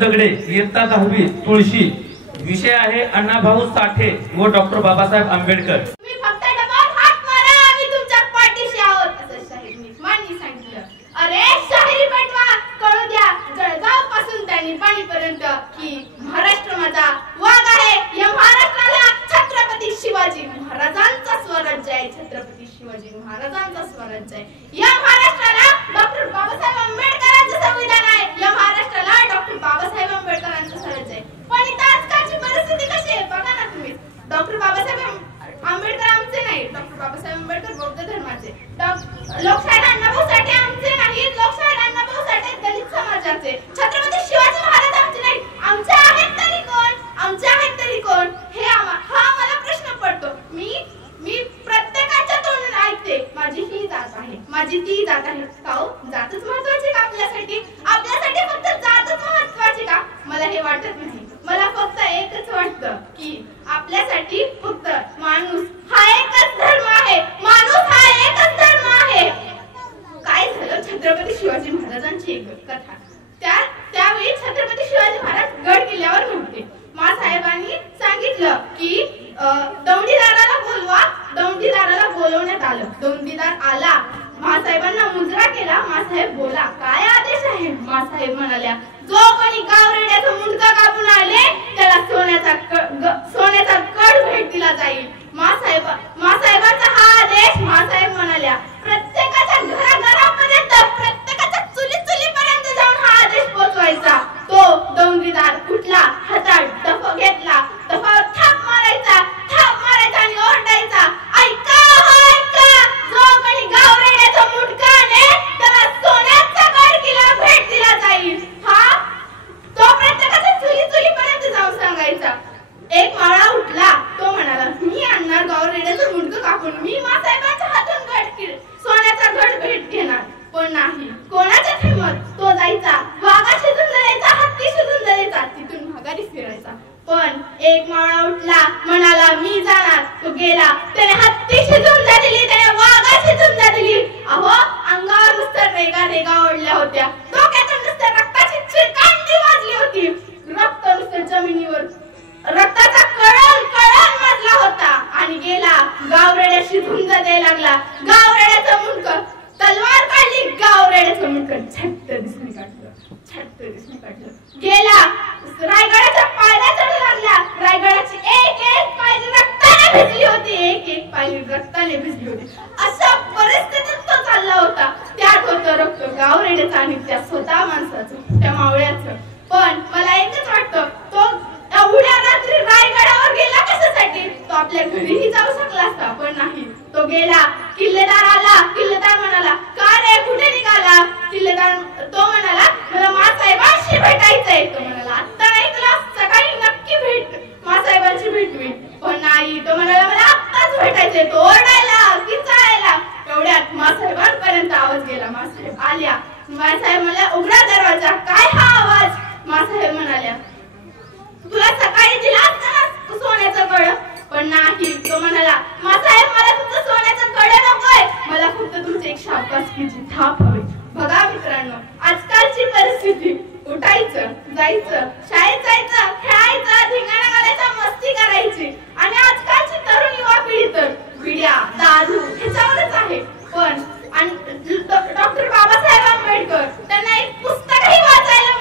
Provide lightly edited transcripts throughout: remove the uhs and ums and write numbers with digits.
दगडे इयत्ता 10वी तुळशी विषय आहे अण्णाभाऊ साठे व डॉक्टर बाबासाहेब आंबेडकर। तुम्ही फक्त डबल हात मारा आम्ही तुमच्या पाठीशी आहोत असं शाहीर मांनी सांगितलं। अरे शाहिरी पेटवा कळू द्या जळगाव पासून त्यांनी पाणीपर्यंत की महाराष्ट्र माझा वाघ आहे। या महाराष्ट्राला छत्रपती शिवाजी महाराजांचा स्वराज्य आहे। छत्रपती शिवाजी महाराजांचा स्वराज्य आहे। या महाराष्ट्राला डॉक्टर बाबासाहेब आंबेडकरांचं संविधान आहे। या महाराष्ट्राला डॉक्टर बाबासाहेब आंबेडकरांचं स्वराज्य आहे। पण इथं आजकालची परिस्थिती कशी आहे बघा ना तुम्ही। डॉक्टर बाबासाहेब आंबेडकर आमचे नाही, डॉक्टर बाबासाहेब आंबेडकर बौद्ध धर्माचे, लोकशाहीर अण्णाभाऊ साठे आमचे नाही, लोकशाहीर अण्णाभाऊ साठे दलित समाजाचे, छत्रपती शिवाजी महाराज आमचे नाही। आमचे आहेत तरी कोण? आमचे आहेत तरी कोण? हा मला प्रश्न पडतो। मी प्रत्येकाच्या तोंडून ऐकते माझी ही जात आहे, माझी ती जात आहे। का हो जातच महत्त्वाची का आपल्यासाठी? आपल्यासाठी फक्त जातच महत्त्वाची का? मला हे वाटत नाही। मला फक्त एकच वाटतं की आपल्यासाठी फक्त माणूस हा एकच धर्म आहे। माणूस हा एकच धर्म आहे। काय झालं? छत्रपती शिवाजी महाराजांची एक कथा। त्यावेळी छत्रपती शिवाजी महाराज गड किल्ल्यावर नव्हते। मासाहेबांनी सांगितलं की दौंडीदाराला बोलवा। दौंडीदाराला बोलवण्यात आलं। दौंडीदार आला, मासाहेबांना मुजरा केला। मासाहेब बोला काय आदेश आहे? मासाहेब म्हणाल्या जो कोणी गावरेड्याचा मुंडका कापून आले त्याला सोन्याचा कड भेट दिला जाईल। मासाहेबांचा हा आदेश। मासाहेब म्हणाल्या प्रत्येकाच्या घराघरापर्यंत प्रत्येकाच्या चुलीपर्यंत जाऊन हा आदेश पोहोचवायचा। तो दौंडीदार कुठला हातात डफ घेतला, डफावर थाप मारायचा आणि ओरडायचा ऐका ऐका जो कोणी गावरेड्याचा मुंडका आणेल त्याला सोन्याचा कड किल्ला भेट दिला जाईल। हा तो प्रत्येकाच्या चुलीपर्यंत जाऊन सांगायचा। एक माळा उठला, तो म्हणाला मी आणणार गावरेड्याचं मुंडकं कापून, मी मासाहेबांच्या हातून सोन्याचा घट भेट घेणार। पण नाही, कोणाच्या हिंमत? तो जायचा वाघाशी झुंजायचा, हत्तीशी झुंजायचा, तिथून माघारी फिरायचा। पण एक माळा उठला, म्हणाला मी जाणार, तो गेला, त्याने हत्तीशी झुंजा दिली, त्याने वाघाशी झुंजा दिली। अहो अंगावर नुसतं रेगा ओढल्या होत्या, डोक्यातून नुसतं रक्ताची चिरकांडी वाजली होती। रक्त नुसतं जमिनीवर रक्ताचा कळण माजला होता आणि गेला गावरेड्याशी झुंज द्यायला लागला। गावरेड्याचं मुंडकं तलवार काढली, गावरेड्याचं मुंडकं छट्ट दिसणे काढलं, गेला रायगडाच्या पायऱ्या चढू लागला। रायगडाची एक एक पायरी रक्ताने भिजली होती, एक पायरी रक्ताने भिजली होती। अशा परिस्थितीत तो चालला होता। त्यात होतं रक्त गावरेड्याचं आणि त्या स्वतः माणसाचं, त्या मावळ्याचं। पण मला एकच वाटतं तो एवढ्या रात्री रायगडावर गेला कशासाठी? तो आपल्या घरीही जाऊ शकला असता, पण नाही, तो गेला। किल्लेदार आला, किल्लेदार म्हणाला का रे कुठे निघाला? किल्लेदार तो म्हणाला मला मासाहेबांशी भेटायचंय। तो म्हणाला आता नाही, तुला सकाळी नक्की मासाहेबांशी भेटवी। पण नाही, तो म्हणाला मला आत्ताच भेटायचंय। तो ओरडायला किचाळायला, एवढ्यात मासाहेबांपर्यंत आवाज गेला। मासाहेब आल्या। मासाहेब म्हणाल्या उघडा दरवाजा। काय हा आवाज? मासाहेब म्हणाल्या तुला सकाळी दिला असताना सोन्याचं कड, पण नाही, तो म्हणाला मासाहेब मला तुमचं सोन्याचं कड नकोय, मला फक्त तुमची एक शाबासकीची थाप हवी। बघा मित्रांनो, आजकालची परिस्थिती उठायचं, जायचं, शाळेत जायचं, खेळायचं, धिंगाणा घालायचा, मस्ती करायची आणि आजकालची तरुण युवा पिढी तर विड्या, दारू ह्याच्यावरच आहे। पण डॉक्टर बाबासाहेब आंबेडकर त्यांना एक पुस्तकही वाचायला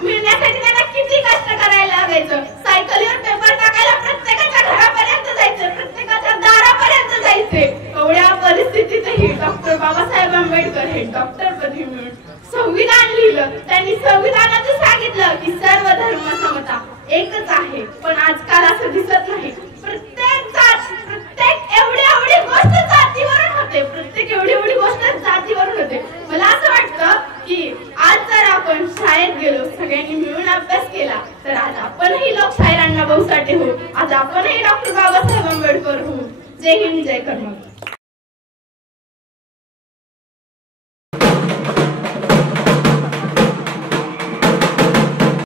मिळण्यासाठी त्यांना किती कष्ट करायला लागायचं। सायकलीवर पेपर टाकायला प्रत्येकाच्या घरापर्यंत जायचं, प्रत्येकाच्या दारापर्यंत जायचे। एवढ्या परिस्थितीतही डॉक्टर बाबासाहेब आंबेडकर हे डॉक्टर पदवी मिळून संविधान लिहिलं। त्यांनी संविधानातून सांगितलं की सर्व धर्म समता एकच आहे। पण आजकाल असं दिसत नाही। प्रत्येक एवढी गोष्ट जातीवरून होते, प्रत्येक एवढी गोष्ट जातीवरून होते। मला असं वाटतं की आज जर आपण शाळेत गेलो, सगळ्यांनी मिळून अभ्यास केला, तर आज आपणही लोकशाहीर अण्णाभाऊ साठे होऊ, आज आपणही डॉक्टर बाबासाहेब आंबेडकर होऊ। जय हिंद, जय कर्मवीर।